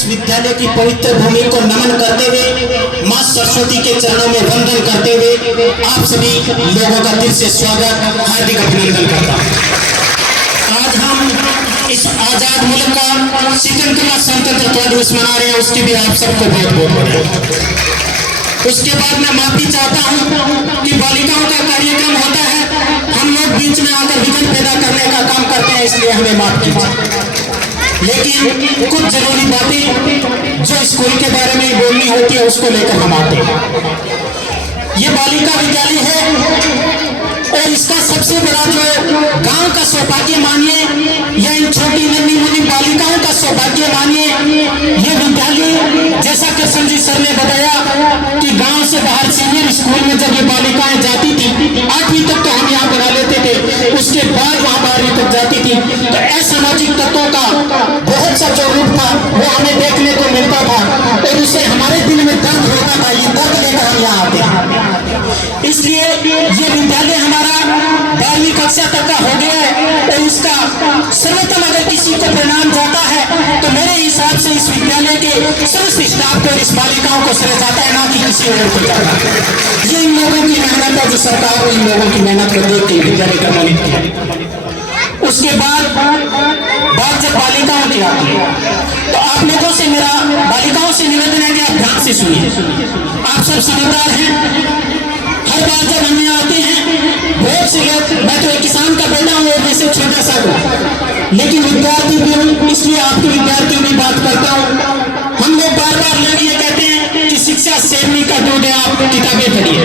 इस विद्यालय की पवित्र भूमि को नमन करते हुए मां सरस्वती के चरणों में वंदन करते हुए आप सभी लोगों का दिल से स्वागत, हार्दिक अभिनंदन करता हूं। आज हम इस आजाद मुल्क का 56वां स्वतंत्रता दिवस मना रहे हैं, उसकी भी आप सबको बहुत बहुत बधाई। उसके बाद मैं माफी चाहता हूं कि बालिकाओं का कार्यक्रम होता है, हम लोग बीच में आकर विघन पैदा करने का काम करते हैं, इसलिए हमें माफ कीजिए। लेकिन कुछ जरूरी बातें जो स्कूल के बारे में बोलनी होती है उसको लेकर हम आते हैं। ये बालिका विद्यालय है और इसका सबसे बड़ा जो गांव का सौभाग्य मानिए या इन छोटी नन्ही मुन्नी बालिकाओं का सौभाग्य मानिए, ये विद्यालय जैसा कृष्ण जी सर ने बताया कि गांव से बाहर सीनियर स्कूल में जब ये बालिकाएं जाती थी, 8वीं तक तो हम यहाँ पढ़ा लेते थे, उसके बाद वहां 12वीं तक जाती थी, तो असामाजिक तत्वों का बहुत सा जो रूप था वो हमें देखने को मिलता था और उससे हमारे दिल में दर्द होता था। ये दर्द लेकर हम यहाँ आते हैं, इसलिए ये विद्यालय हमारा 12वीं कक्षा तक का हो गया है और इसका सर्वोत्तम अगर किसी को प्रणाम जाता है तो मेरे हिसाब से इस विद्यालय के समस्त स्टाफ को, इस बालिकाओं को श्रेय जाता है, ना कि किसी और को जाता है। ये इन लोगों की मेहनत है, जो सरकार इन लोगों की मेहनत को देख के विद्यालय का मानित किया। उसके बाद बात जब बालिकाओं की आती है तो आप लोगों से मेरा बालिकाओं से निवेदन है कि आप ध्यान से सुनिए। आप सब समझदार हैं, हर बार जब हम यहाँ आते हैं बहुत से लोग, मैं तो एक किसान का बेटा हूँ और जैसे छोटा सा हूँ, लेकिन विद्यार्थी भी हूँ, इसलिए आपके विद्यार्थियों की बात करता हूँ। हम लोग बार बार लोग ये कहते हैं कि शिक्षा शेरनी का दूध है, आप किताबें पढ़िए,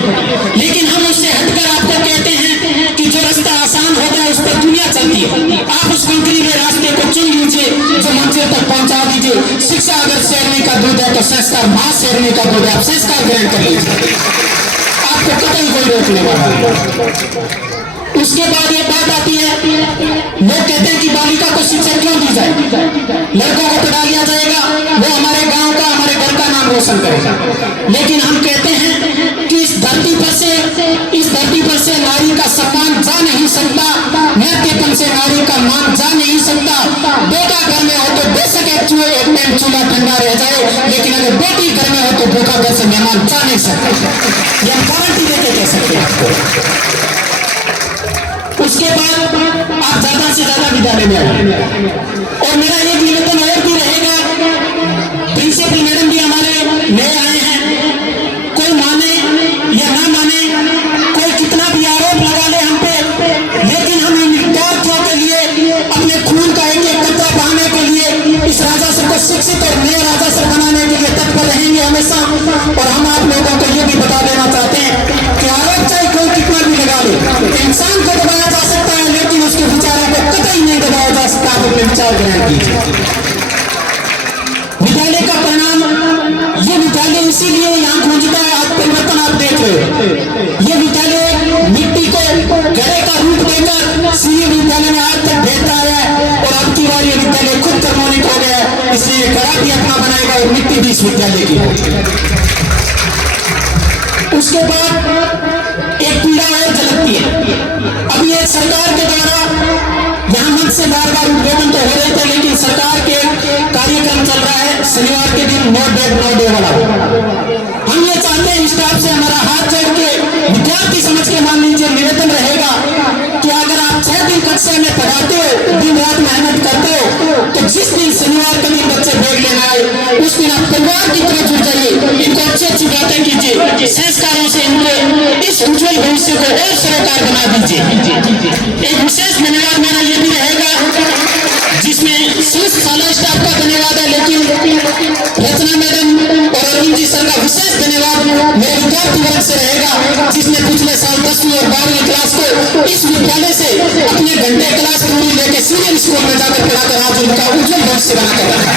लेकिन हम उससे हटकर आपको कहते हैं कि जो रास्ता आसान होता है उस पर दुनिया चलती है। आप उस कंकरीले रास्ते को चुन लीजिए, जो मंजिल तक पहुंचा दीजिए। शिक्षा अगर शेरनी का दूध है तो संस्कार मां शेरनी का दूध है, आप संस्कार ग्रहण कर लीजिए, आपको कतई कोई रोकने वाला नहीं। उसके बाद ये बात आती है, लोग कहते हैं कि बालिका को शिक्षा क्यों दी जाए, लड़कों को पढ़ा लिया जाएगा, वो हमारे गांव का, हमारे घर का नाम रोशन करेगा। लेकिन हम कहते हैं कि इस धरती पर से नारी का सम्मान जा नहीं सकता, नृत्यपन से नारी का मान जा नहीं सकता। बेटा घर में हो तो बेशक एक टाइम चूल्हा ठंडा रह जाए, लेकिन अगर बेटी घर में हो तो भूखा घर से मेहमान जा नहीं सकता। यह गारंटी देके कह सकते हैं। उसके बाद आप ज्यादा से ज्यादा विद्यालय में आए और मेरा एक निवेदन और भी रहेगा, प्रिंसिपल मैडम भी हमारे नए आए हैं, कोई माने या ना माने, कोई कितना भी आरोप लगा ले हम पे, लेकिन हम इन विद्यार्थियों के लिए अपने खून का एक एक कतरा बहाने के लिए इस राजस्व को शिक्षित और नए राजस्व बनाने के लिए तत्पर रहेंगे हमेशा। और हम आप लोगों को ये भी बता देना चाहते हैं कि आरोप चाहे कोई कितना भी लगा ले, इंसान को दबाया जा सकता है लेकिन उसके विचारों को कतई नहीं दबाया जा सकता। आप अपने विचार ग्रहण कीजिए। विद्यालय का परिणाम, ये विद्यालय इसीलिए यहाँ गूंजता है, आप परिवर्तन आप देख रहे हो। ये विद्यालय मिट्टी को घड़े का रूप देकर सीनियर विद्यालय में आज तक भेजता है और अब की बार ये विद्यालय खुद कर्मोन्वित हो गया है, इसलिए घड़ा भी अपना बनाएगा और मिट्टी भी इस विद्यालय की है। उसके बाद एक पीड़ा और झलकती है। अभी एक सरकार के द्वारा यहाँ मंच से बार बार उद्घाटन तो हो रहे थे, लेकिन सरकार के कार्यक्रम चल रहा है शनिवार के दिन नो बेड नो डे वाला। हम ये चाहते हैं स्टाफ से हमारा हाथ जोड़ के, विद्यार्थी समझ के मान लीजिए, निवेदन रहेगा कि अगर आप 6 दिन कक्षा में पढ़ाते हो, दिन रात मेहनत करते हो, तो जिस दिन शनिवार के दिन बच्चे बैग लेना आए उस दिन आप परिवार की तरह जुड़ जाइए, इनको अच्छी अच्छी बातें कीजिए, संस्कारों से इनके इस उज्जवल भविष्य को और सरोकार बना दीजिए। एक विशेष धन्यवाद मेरा ये भी रहेगा, जिसमें समस्त शाला स्टाफ का धन्यवाद है, लेकिन रचना मैडम और अरविंद जी सर का विशेष धन्यवाद मेरे विद्यार्थी वर्ग से रहेगा, जिसने पिछले साल 10वीं और 12वीं क्लास को इस विद्यालय से अपने घंटे क्लास पूरी लेकर सीनियर स्कूल में जाकर पढ़ाकर आज उनका उज्जवल भविष्य बनाकर रखा।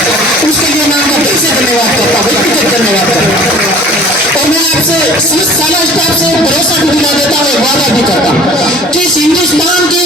उसके लिए मैं उनका दिल से धन्यवाद करता हूँ, व्यक्तिगत धन्यवाद करता हूँ। और मैं आपसे समस्त शाला स्टाफ से भरोसा भी दिला देता हूँ, वादा भी करता हूँ कि इस हिंदुस्तान की